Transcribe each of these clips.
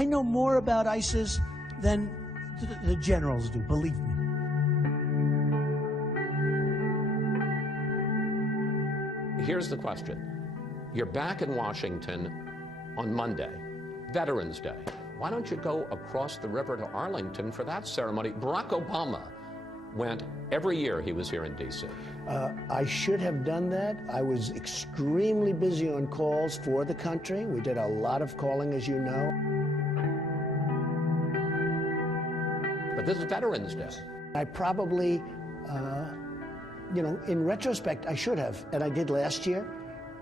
I know more about ISIS than the generals do, believe me. Here's the question. You're back in Washington on Monday, Veterans Day. Why don't you go across the river to Arlington for that ceremony? Barack Obama went every year he was here in D.C. I should have done that. I was extremely busy on calls for the country. We did a lot of calling, as you know. But this is Veterans Day. I probably, you know, in retrospect, I should have, and I did last year,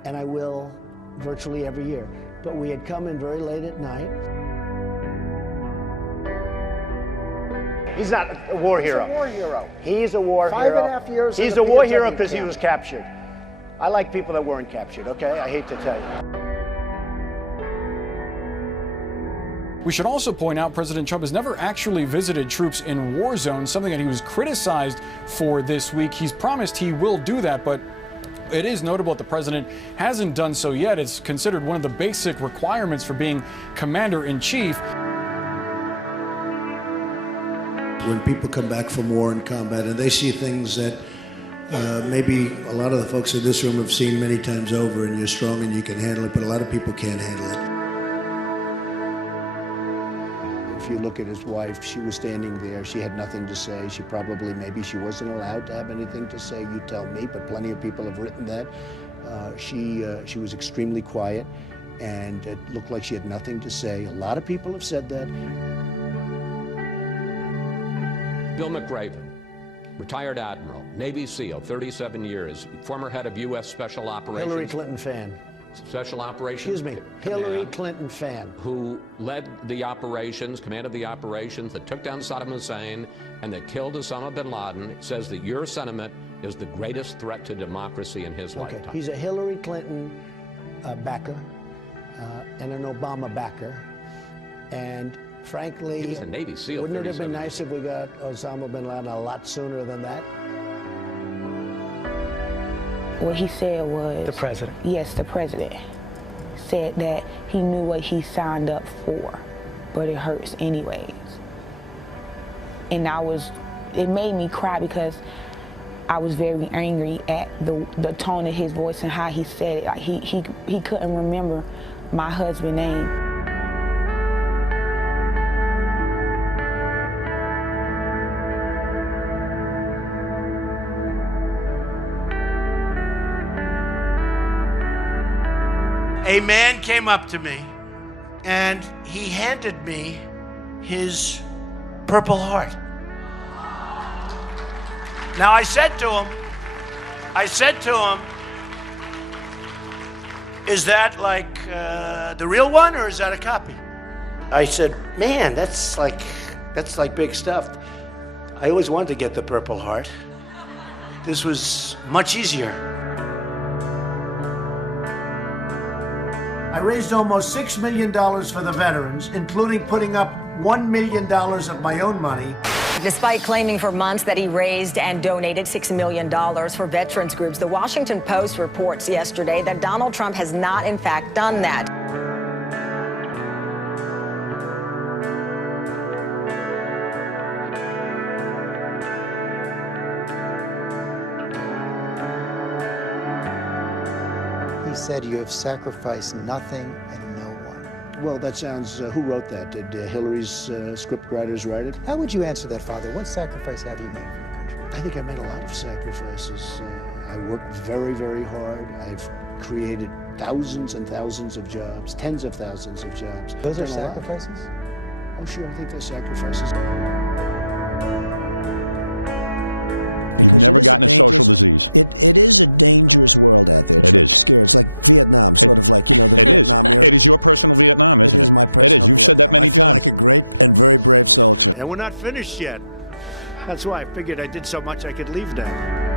and I will virtually every year. But we had come in very late at night. He's not a war hero. He's a war hero. He's a war hero. 5.5 years. He's a war hero because he was captured. I like people that weren't captured, okay? I hate to tell you. We should also point out President Trump has never actually visited troops in war zones, something that he was criticized for this week. He's promised he will do that, but it is notable that the president hasn't done so yet. It's considered one of the basic requirements for being commander-in-chief. When people come back from war and combat and they see things that maybe a lot of the folks in this room have seen many times over, and you're strong and you can handle it, but a lot of people can't handle it. If you look at his wife, she was standing there. She had nothing to say. She probably, maybe she wasn't allowed to have anything to say. You tell me, but plenty of people have written that. She was extremely quiet, and it looked like she had nothing to say. A lot of people have said that. Bill McRaven, retired admiral, Navy SEAL, 37 years, former head of U.S. Special Operations. Hillary Clinton fan. Special Operations. Excuse me, Hillary Clinton fan. Who led the operations, commanded the operations that took down Saddam Hussein and that killed Osama bin Laden, says that your sentiment is the greatest threat to democracy in his lifetime. He's a Hillary Clinton backer and an Obama backer. And frankly, he was a Navy SEAL. Wouldn't it have been nice if we got Osama bin Laden a lot sooner than that? What he said was... The president? Yes, the president said that he knew what he signed up for, but it hurts anyways. And it made me cry because I was very angry at the tone of his voice and how he said it. Like he couldn't remember my husband's name. A man came up to me and he handed me his Purple Heart. Now I said to him, is that like the real one or is that a copy? I said, man, that's like big stuff. I always wanted to get the Purple Heart. This was much easier. I raised almost $6 million for the veterans, including putting up $1 million of my own money. Despite claiming for months that he raised and donated $6 million for veterans groups, the Washington Post reports yesterday that Donald Trump has not, in fact, done that. He said you have sacrificed nothing and no one. Well, that sounds, who wrote that? Did Hillary's script writers write it? How would you answer that, Father? What sacrifice have you made for your country? I think I made a lot of sacrifices. I worked very, very hard. I've created thousands and thousands of jobs, tens of thousands of jobs. Those are sacrifices? Oh, sure, I think they're sacrifices. You've never gotten a social disease. It is a dangerous world out there. It is scary. It's like Vietnam, sort of like, you know, the Vietnam era. It is your personal Vietnam, isn't it? It is my personal It is. You've said that many I feel times. like a great and very brave soldier. And we're not finished yet. That's why I figured I did so much I could leave now.